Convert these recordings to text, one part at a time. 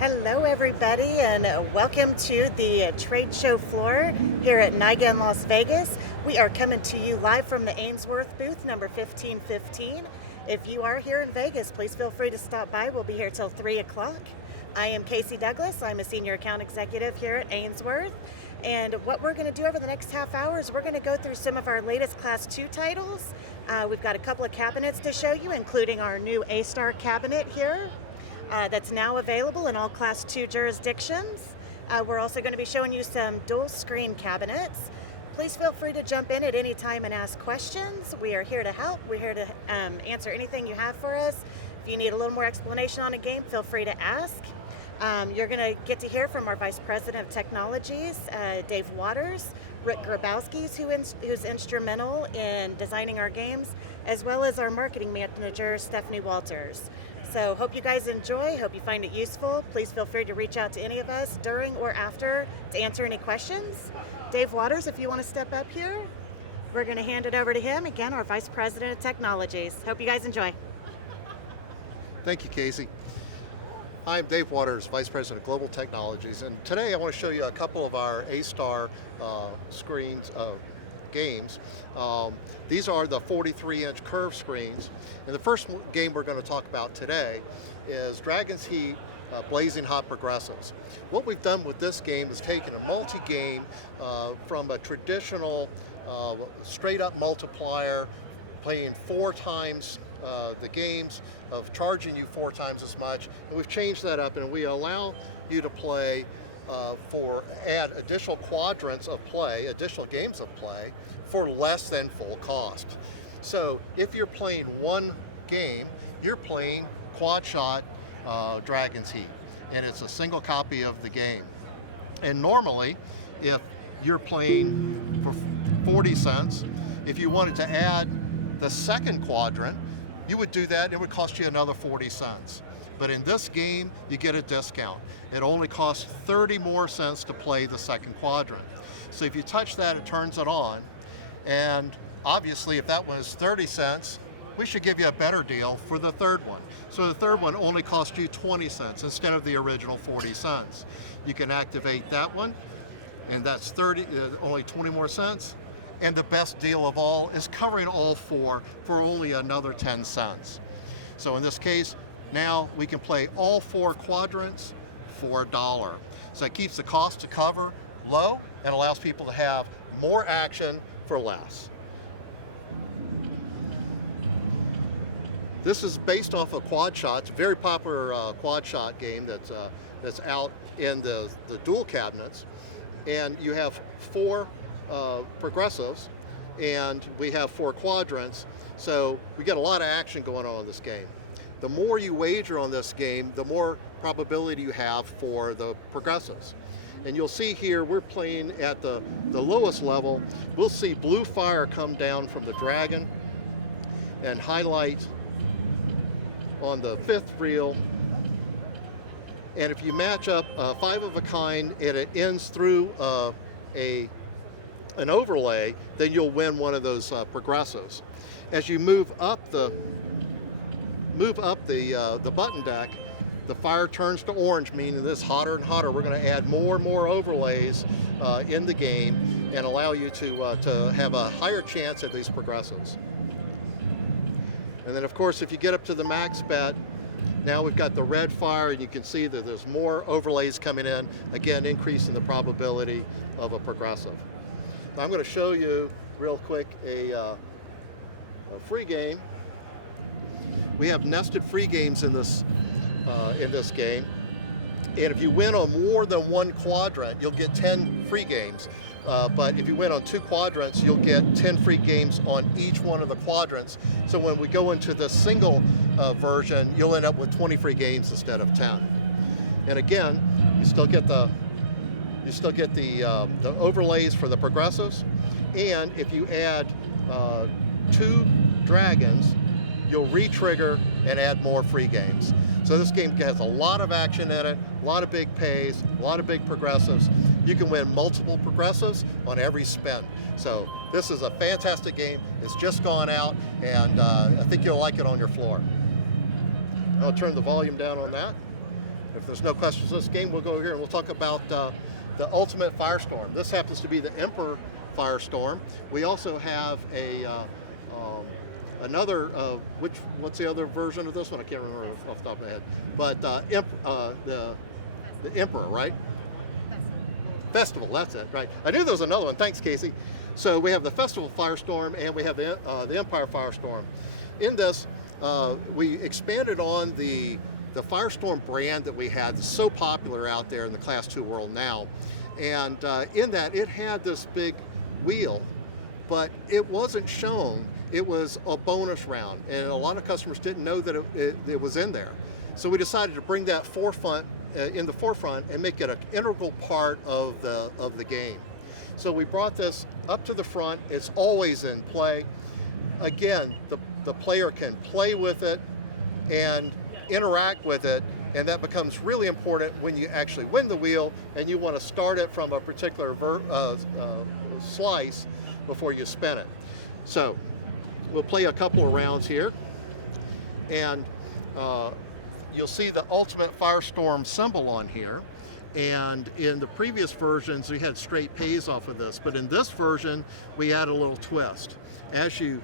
Hello, everybody, and welcome to the trade show floor here at NIGA in Las Vegas. We are coming to you live from the Ainsworth booth, number 1515. If you are here in Vegas, please feel free to stop by. We'll be here till 3 o'clock. I am Casey Douglas. I'm a senior account executive here at Ainsworth. And what we're going to do over the next half hour is we're going to go through some of our latest Class 2 titles. We've got a couple of cabinets to show you, including our new A-Star cabinet here. That's now available in all Class 2 jurisdictions. We're also going to be showing you some dual screen cabinets. Please feel free to jump in at any time and ask questions. We are here to help. We're here to answer anything you have for us. If you need a little more explanation on a game, feel free to ask. You're going to get to hear from our Vice President of Technologies, Dave Waters, Rick Grabowski, who's instrumental in designing our games, as well as our marketing manager, Stephanie Walters. So hope you guys enjoy, hope you find it useful. Please feel free to reach out to any of us during or after to answer any questions. Dave Waters, if you want to step up here, we're going to hand it over to him, again, our Vice President of Technologies. Hope you guys enjoy. Thank you, Casey. Hi, I'm Dave Waters, Vice President of Global Technologies, and today I want to show you a couple of our A-Star screens games. These are the 43-inch curved screens, and the first game we're going to talk about today is Dragon's Heat Blazing Hot Progressives. What we've done with this game is taken a multi-game from a traditional straight-up multiplier, playing 4 times the games, of charging you 4 times as much, and we've changed that up, and we allow you to play add additional quadrants of play, additional games of play, for less than full cost. So if you're playing one game, you're playing Quad Shot Dragon's Heat, and it's a single copy of the game. And normally, if you're playing for 40 cents, if you wanted to add the second quadrant, you would do that, it would cost you another 40 cents. But in this game, you get a discount. It only costs 30 more cents to play the second quadrant. So if you touch that, it turns it on. And obviously, if that was 30 cents, we should give you a better deal for the third one. So the third one only costs you 20 cents instead of the original 40 cents. You can activate that one, and that's only 20 more cents. And the best deal of all is covering all 4 for only another 10 cents. So in this case, now we can play all 4 quadrants for $1. So it keeps the cost to cover low and allows people to have more action for less. This is based off of Quad Shot. It's a very popular Quad Shot game that's out in the dual cabinets. And you have 4 progressives, and we have 4 quadrants, so we get a lot of action going on in this game. The more you wager on this game, the more probability you have for the progressives. And you'll see here, we're playing at the lowest level. We'll see blue fire come down from the dragon and highlight on the 5th reel. And if you match up 5 of a kind and it ends through an overlay, then you'll win one of those progressives. As you move up the button deck, the fire turns to orange, meaning this hotter and hotter. We're going to add more and more overlays in the game and allow you to have a higher chance at these progressives. And then, of course, if you get up to the max bet, now we've got the red fire, and you can see that there's more overlays coming in, again increasing the probability of a progressive. Now I'm going to show you real quick a free game. We have nested free games in this game, and if you win on more than 1 quadrant, you'll get 10 free games. But if you win on 2 quadrants, you'll get 10 free games on each one of the quadrants. So when we go into the single version, you'll end up with 20 free games instead of 10. And again, you still get the overlays for the progressives, and if you add 2 dragons, you'll re-trigger and add more free games. So this game has a lot of action in it, a lot of big pays, a lot of big progressives. You can win multiple progressives on every spin. So this is a fantastic game. It's just gone out, and I think you'll like it on your floor. I'll turn the volume down on that. if there's no questions on this game, we'll go here and we'll talk about the Ultimate Firestorm. This happens to be the Emperor Firestorm. We also have another, what's the other version of this one? I can't remember off the top of my head. But the Emperor, right? Festival, that's it, right. I knew there was another one. Thanks, Casey. So we have the Festival Firestorm and we have the Empire Firestorm. In this, we expanded on the Firestorm brand that we had that's so popular out there in the Class 2 world now. And in that, it had this big wheel, but it wasn't shown. It was a bonus round, and a lot of customers didn't know that it was in there. So we decided to bring that in the forefront and make it an integral part of the game. So we brought this up to the front. It's always in play. Again, the player can play with it and interact with it, and that becomes really important when you actually win the wheel and you want to start it from a particular slice before you spin it. So we'll play a couple of rounds here, and you'll see the Ultimate Firestorm symbol on here. And in the previous versions, we had straight pays off of this, but in this version, we add a little twist. As you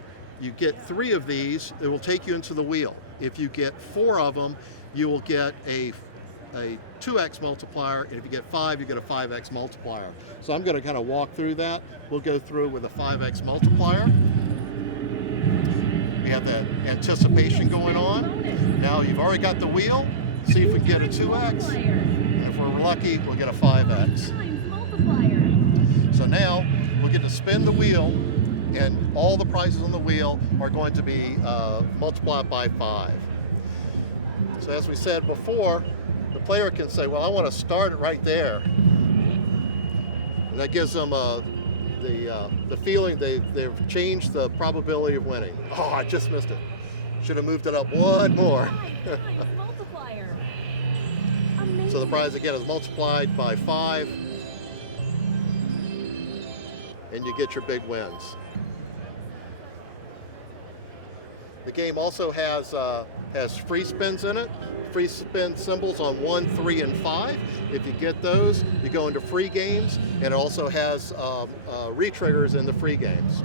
get 3 of these, it will take you into the wheel. If you get 4 of them, you will get a 2x multiplier, and if you get 5, you get a 5x multiplier. So I'm going to kind of walk through that. We'll go through with a 5x multiplier. We have that anticipation going on. Now you've already got the wheel. See if we can get a 2x. And if we're lucky, we'll get a 5x. So now we'll get to spin the wheel, and all the prices on the wheel are going to be multiplied by 5. So as we said before, the player can say, well, I want to start it right there. And that gives them the feeling they've changed the probability of winning. Oh, I just missed it. Should have moved it up one more. So the prize again is multiplied by 5, and you get your big wins. The game also has free spins in it. Free spin symbols on 1, 3, and 5. If you get those, you go into free games, and it also has re-triggers in the free games.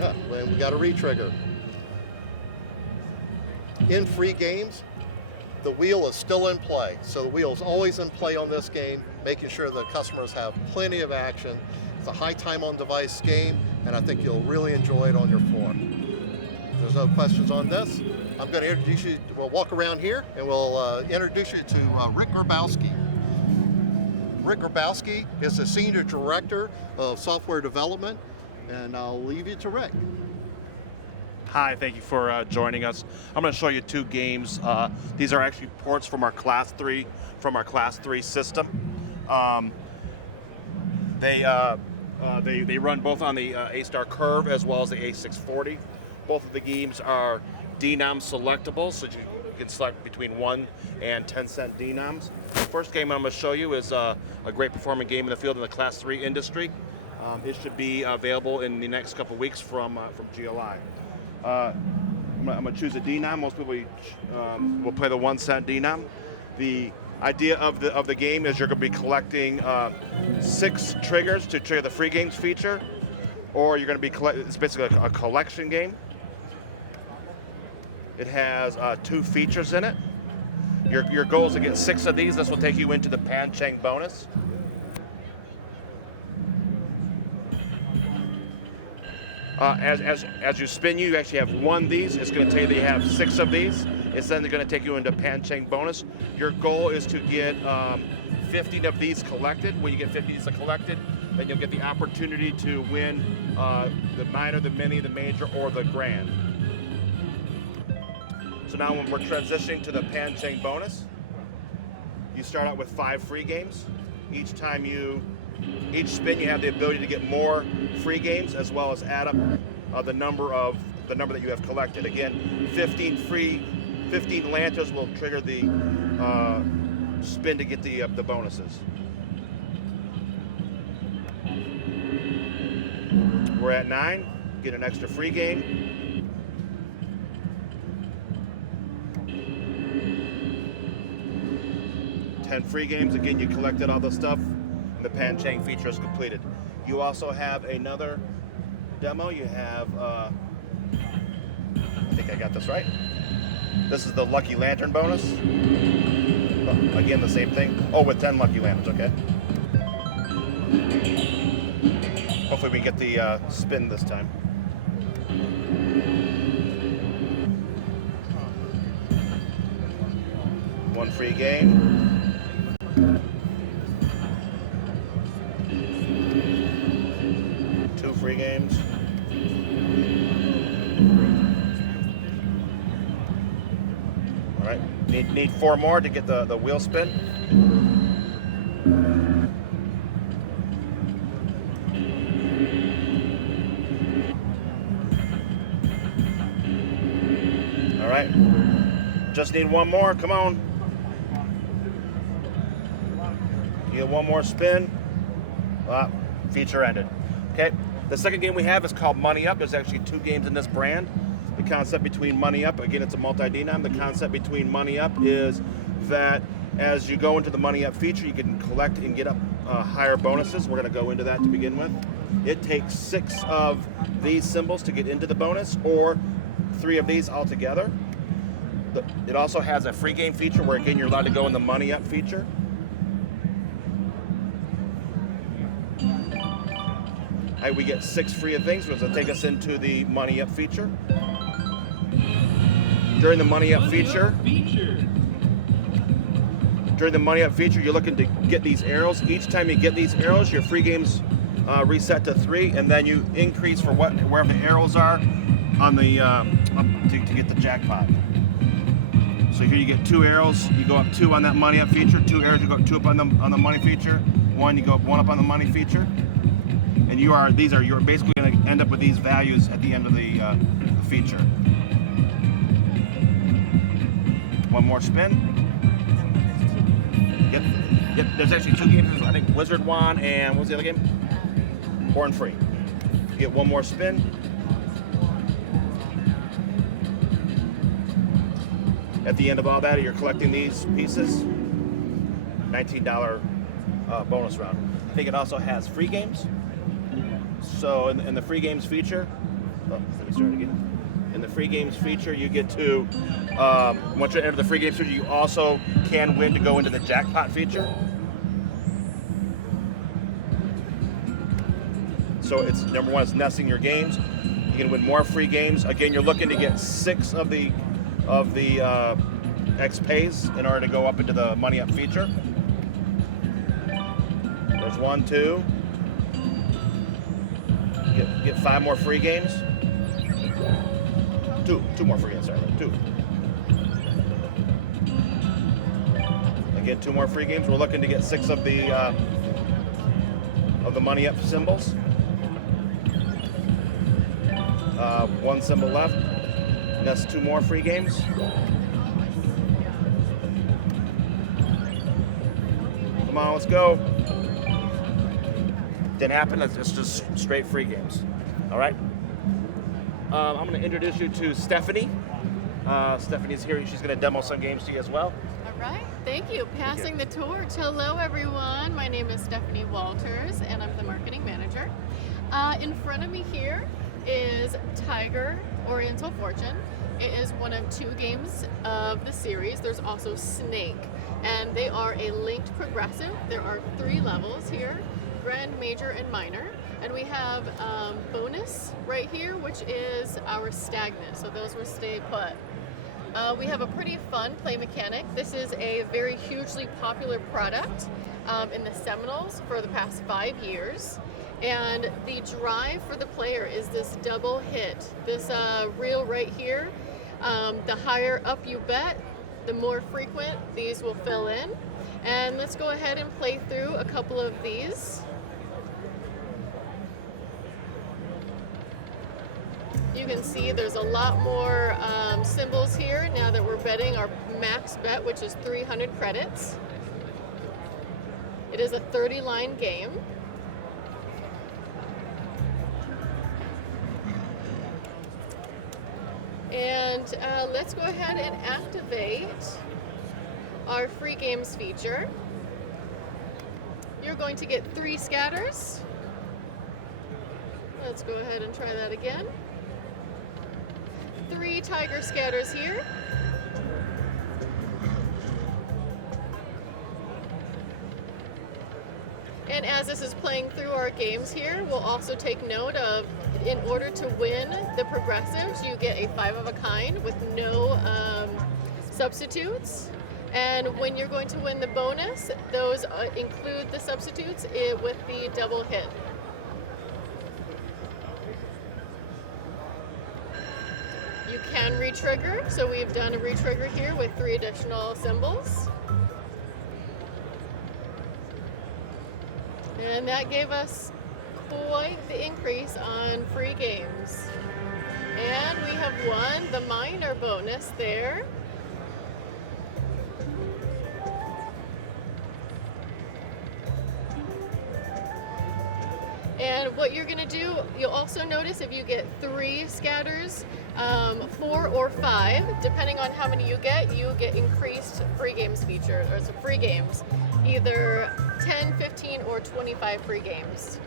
And we got a re-trigger. In free games, the wheel is still in play. So the wheel is always in play on this game, making sure the customers have plenty of action. It's a high time on device game, and I think you'll really enjoy it on your floor. If there's no questions on this, I'm going to introduce you, we'll walk around here, and we'll introduce you to Rick Grabowski. Rick Grabowski is the Senior Director of Software Development, and I'll leave you to Rick. Hi, thank you for joining us. I'm going to show you 2 games. These are actually ports from our Class 3 system. They run both on the A-Star Curve as well as the A640. Both of the games are denom selectable, so you can select between 1 and 10-cent denoms. The first game I'm going to show you is a great performing game in the field in the Class 3 industry. It should be available in the next couple weeks from GLI. I'm going to choose a denom. Most people will play the 1 cent denom. The idea of the game is you're going to be collecting 6 triggers to trigger the free games feature, or you're going to be it's basically a collection game. It has 2 features in it. Your goal is to get 6 of these. This will take you into the Pan Cheng bonus. As you spin, you actually have 1 of these. It's going to tell you that you have 6 of these. It's then going to take you into Pan Cheng bonus. Your goal is to get 15 of these collected. When you get 50 of these collected, then you'll get the opportunity to win the minor, the mini, the major, or the grand. So now when we're transitioning to the Pan Cheng bonus, you start out with 5 free games. Each spin, you have the ability to get more free games, as well as add up the number that you have collected. Again, 15 lanterns will trigger the spin to get the bonuses. We're at 9. Get an extra free game. $10 free games. Again, you collected all the stuff. And the pan chain feature is completed. You also have another demo. You have, I think I got this right. This is the Lucky Lantern bonus. Oh, again, the same thing. Oh, with 10 Lucky Lanterns, okay. Hopefully we can get the spin this time. One free game. Two free games. All right, need 4 more to get the wheel spin. All right, just need 1 more, come on. You get 1 more spin. Feature ended. Okay, the second game we have is called Money Up. There's actually 2 games in this brand. The concept between Money Up, again, it's a multi-denom. The concept between Money Up is that as you go into the Money Up feature, you can collect and get up higher bonuses. We're going to go into that to begin with. It takes 6 of these symbols to get into the bonus, or 3 of these altogether. It also has a free game feature where, again, you're allowed to go in the Money Up feature. All right, we get 6 free of things, which will take us into the Money Up feature. During the Money Up feature, you're looking to get these arrows. Each time you get these arrows, your free games reset to 3, and then you increase for wherever the arrows are on the to get the jackpot. So here you get 2 arrows, you go up 2 on that Money Up feature. 2 arrows, you go up 2 up on the money feature. 1, you go up 1 up on the money feature. And you're basically going to end up with these values at the end of the feature. 1 more spin. Yep. There's actually 2 games. I think Wizard Wand and what was the other game? Born Free. You get 1 more spin. At the end of all that, you're collecting these pieces. $19 bonus round. I think it also has free games. So in the free games feature, let me start again. In the free games feature, you get to, once you enter the free games feature, you also can win to go into the jackpot feature. So it's number 1 is nesting your games. You can win more free games. Again, you're looking to get 6 of the XPays in order to go up into the Money Up feature. There's 1, 2. Get 5 more free games. 2 more free games, sorry, 2. Again, 2 more free games. We're looking to get 6 of the Money Up symbols. 1 symbol left. And that's 2 more free games. Come on, let's go. Didn't happen. It's just straight free games. All right. I'm going to introduce you to Stephanie. Stephanie's here. She's going to demo some games to you as well. All right. Thank you. Passing the torch. Hello, everyone. My name is Stephanie Walters, and I'm the marketing manager. In front of me here is Tiger Oriental Fortune. It is one of 2 games of the series. There's also Snake, and they are a linked progressive. There are 3 levels here. Grand, Major, and Minor. And we have bonus right here, which is our stagnant. So those will stay put. We have a pretty fun play mechanic. This is a very hugely popular product in the Seminoles for the past 5 years. And the drive for the player is this double hit. This reel right here, the higher up you bet, the more frequent these will fill in. And let's go ahead and play through a couple of these. You can see there's a lot more symbols here now that we're betting our max bet, which is 300 credits. It is a 30-line game. And let's go ahead and activate our free games feature. You're going to get 3 scatters. Let's go ahead and try that again. 3 tiger scatters here. And as this is playing through our games here, we'll also take note of, in order to win the progressives, you get a 5 of a kind with no substitutes. And when you're going to win the bonus, those include the substitutes with the double hit. You can re-trigger, so we've done a re-trigger here with 3 additional symbols. And that gave us quite the increase on free games. And we have won the minor bonus there. And what you're going to do, you'll also notice if you get 3 scatters, 4 or 5, depending on how many you get increased free games feature, or some free games, either 10, 15, or 25 free games.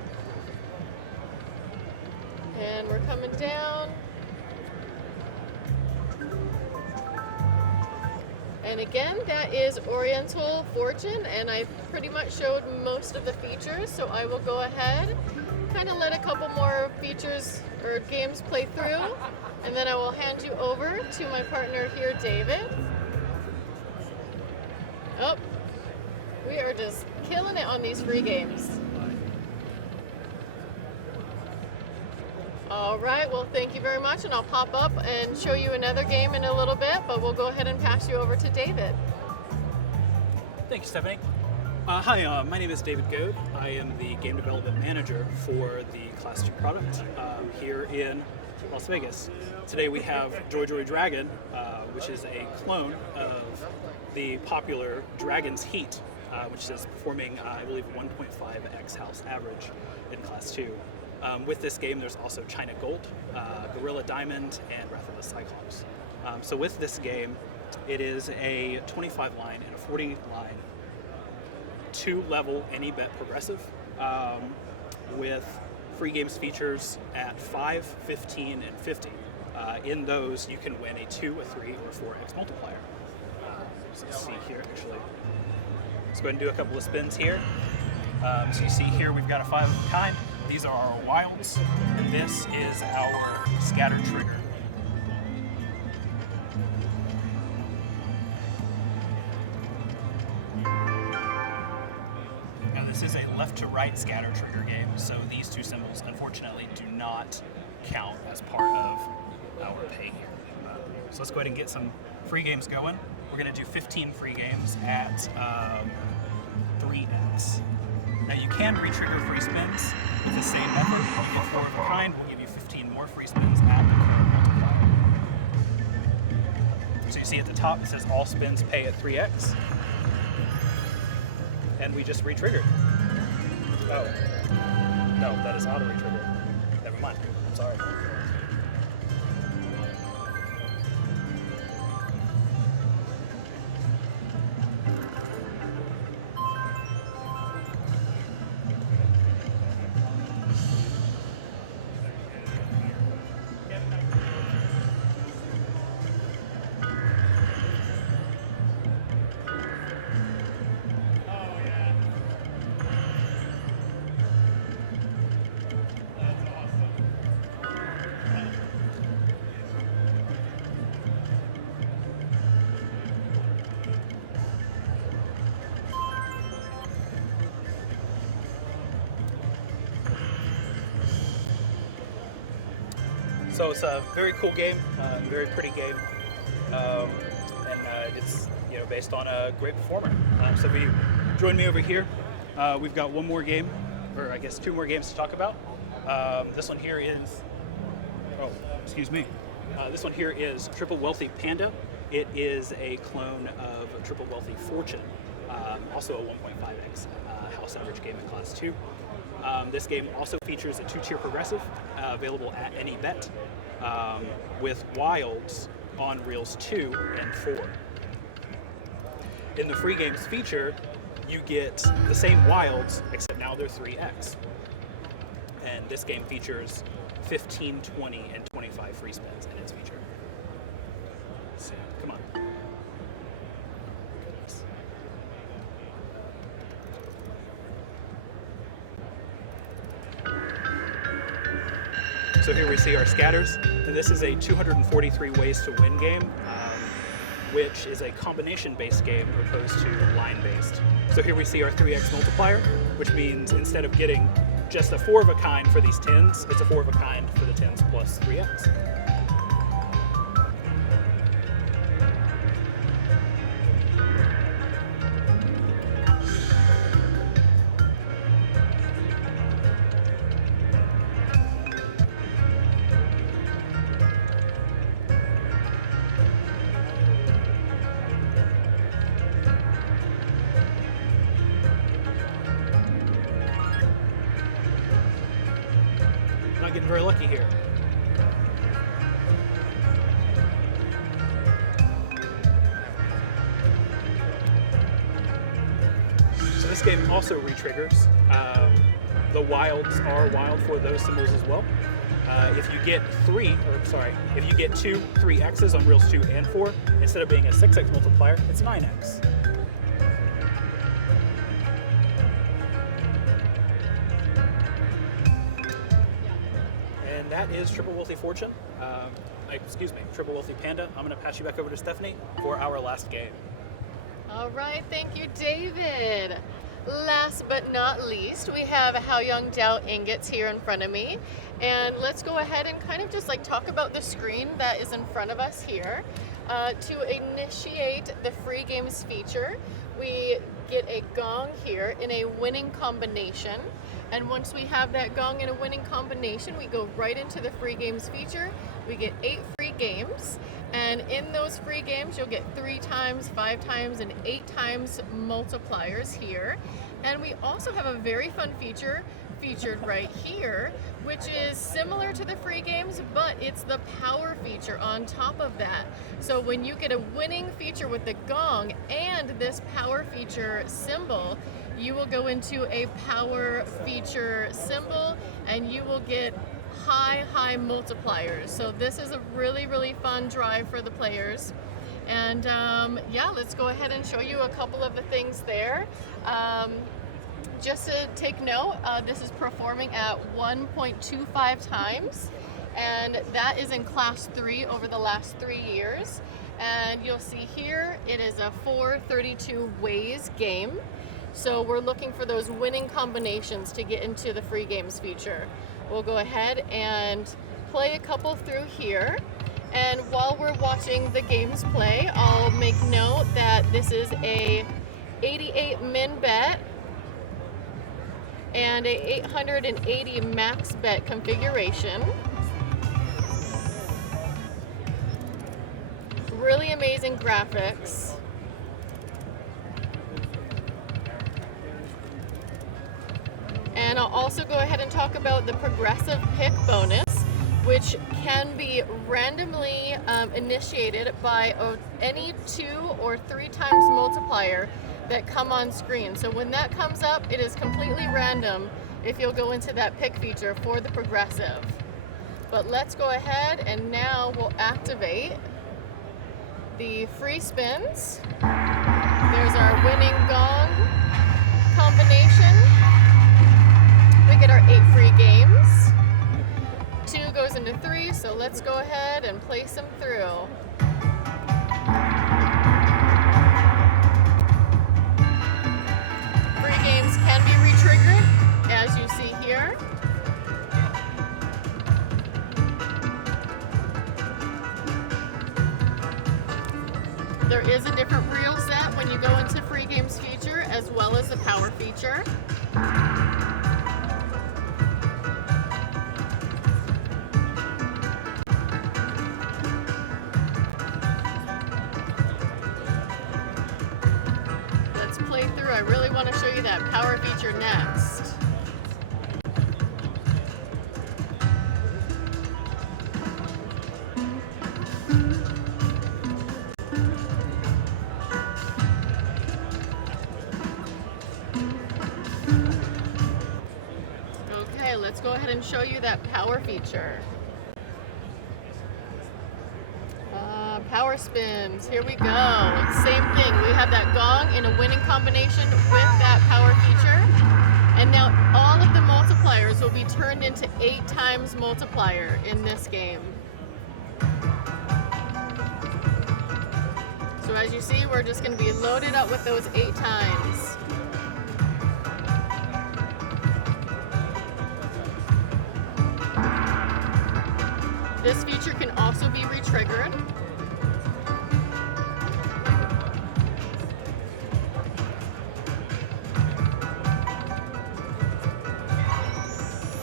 And we're coming down. And again, that is Oriental Fortune, and I pretty much showed most of the features, so I will go ahead, kind of let a couple more features or games play through, and then I will hand you over to my partner here, David. Oh, we are just killing it on these free games. All right, well, thank you very much, and I'll pop up and show you another game in a little bit, but we'll go ahead and pass you over to David. Thank you, Stephanie. Hi, my name is David Goad. I am the game development manager for the Class 2 product here in Las Vegas. Today we have Georgeory Dragon, which is a clone of the popular Dragon's Heat, which is performing, I believe, 1.5x house average in Class 2. With this game, there's also China Gold, Gorilla Diamond, and Wrath of the Cyclops. So with this game, it is a 25 line and a 40 line, 2-level any bet progressive, with free games features at 5, 15, and 50. In those, you can win a 2, a 3, or 4x multiplier. So you see here, actually. Let's go ahead and do a couple of spins here. So you see here, we've got a 5 of a kind. These are our wilds, and this is our scatter trigger. Now this is a left to right scatter trigger game, so these 2 symbols unfortunately do not count as part of our pay here. So let's go ahead and get some free games going. We're going to do 15 free games at 3x. Now you can re-trigger free spins with the same method. You get 4 of a kind, we'll give you 15 more free spins at the current multiplier. So you see at the top it says all spins pay at 3x. And we just re-triggered. Oh. No, that is auto re-trigger. Never mind. I'm sorry. So it's a very cool game, very pretty game, and it's based on a great performer. So join me over here. We've got one more game, or I guess 2 more games to talk about. This one here is, this one here is Triple Wealthy Panda. It is a clone of Triple Wealthy Fortune, also a 1.5x house average game in Class 2. This game also features a 2-tier progressive available at any bet, with wilds on reels 2 and 4. In the free games feature, you get the same wilds, except now they're 3x. And this game features 15, 20, and 25 free spins in its feature. So, come on. Goodness. So here we see our scatters, and this is a 243 ways to win game, which is a combination-based game opposed to line-based. So here we see our 3x multiplier, which means instead of getting just a 4 of a kind for these 10s, it's a 4 of a kind for the 10s plus 3x. Not getting very lucky here. So this game also re-triggers. The wilds are wild for those symbols as well. If you get if you get 2 3x's on reels 2 and 4, instead of being a 6x multiplier, it's 9x. That is Triple Wealthy Fortune. Triple Wealthy Panda. I'm going to pass you back over to Stephanie for our last game. All right, thank you, David. Last but not least, we have How Young Dao Ingots here in front of me. And let's go ahead and kind of just like talk about the screen that is in front of us here. To initiate the free games feature, we get a gong here in a winning combination. And once we have that gong in a winning combination, we go right into the free games feature. We get 8 free games. And in those free games, you'll get 3 times, 5 times, and 8 times multipliers here. And we also have a very fun feature featured right here, which is similar to the free games, but it's the power feature on top of that. So when you get a winning feature with the gong and this power feature symbol, you will go into a power feature symbol and you will get high multipliers. So this is a really, really fun drive for the players. And yeah, let's go ahead and show you a couple of the things there. Just to take note, this is performing at 1.25 times, and that is in class 3 over the last 3 years. And you'll see here, it is a 432 ways game. So we're looking for those winning combinations to get into the free games feature. We'll go ahead and play a couple through here. And while we're watching the games play, I'll make note that this is a 88 min bet and a 880 max bet configuration. Really amazing graphics. And I'll also go ahead and talk about the progressive pick bonus, which can be randomly initiated by any 2 or 3 times multiplier that come on screen. So when that comes up, it is completely random if you'll go into that pick feature for the progressive. But let's go ahead and now we'll activate the free spins. There's our winning gong combination. We get our 8 free games. 2 goes into 3, so let's go ahead and place them through. Free games can be re-triggered, as you see here. There is a different reel set when you go into free games feature, as well as the power feature. I really want to show you that power feature next. Okay, let's go ahead and show you that power feature. Power spins, here we go. Same thing, we have that gong in a winning combination with that power feature. And now all of the multipliers will be turned into 8 times multiplier in this game. So as you see, we're just going to be loaded up with those 8 times. This feature can also be re-triggered.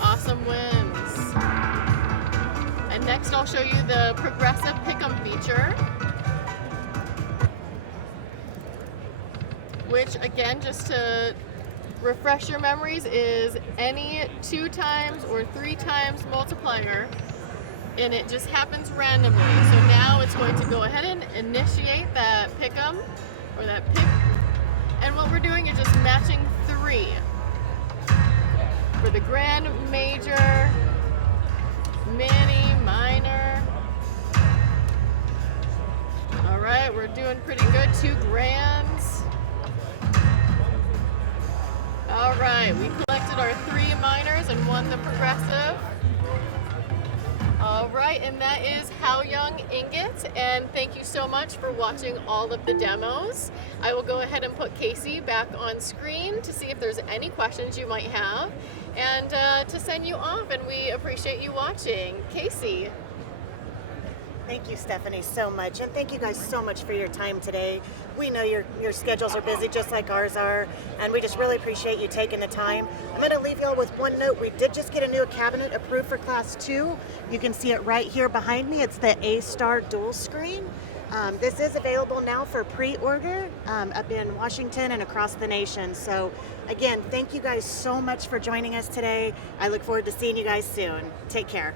Awesome wins. And next I'll show you the progressive pick'em feature, which again, just to refresh your memories, is any 2 times or 3 times multiplier, and it just happens randomly. So now it's going to go ahead and initiate that pick'em or that pick, and what we're doing is just matching 3 for the grand, major, mini, minor. All right, we're doing pretty good. 2 grands. All right, we collected our 3 minors and won the progressive. All right, and that is How Young Ingots, and thank you so much for watching all of the demos. I will go ahead and put Casey back on screen to see if there's any questions you might have, and to send you off, and we appreciate you watching. Casey. Thank you, Stephanie, so much. And thank you guys so much for your time today. We know your schedules are busy just like ours are, and we just really appreciate you taking the time. I'm going to leave y'all with one note. We did just get a new cabinet approved for Class 2. You can see it right here behind me. It's the A-Star dual screen. This is available now for pre-order up in Washington and across the nation. So again, thank you guys so much for joining us today. I look forward to seeing you guys soon. Take care.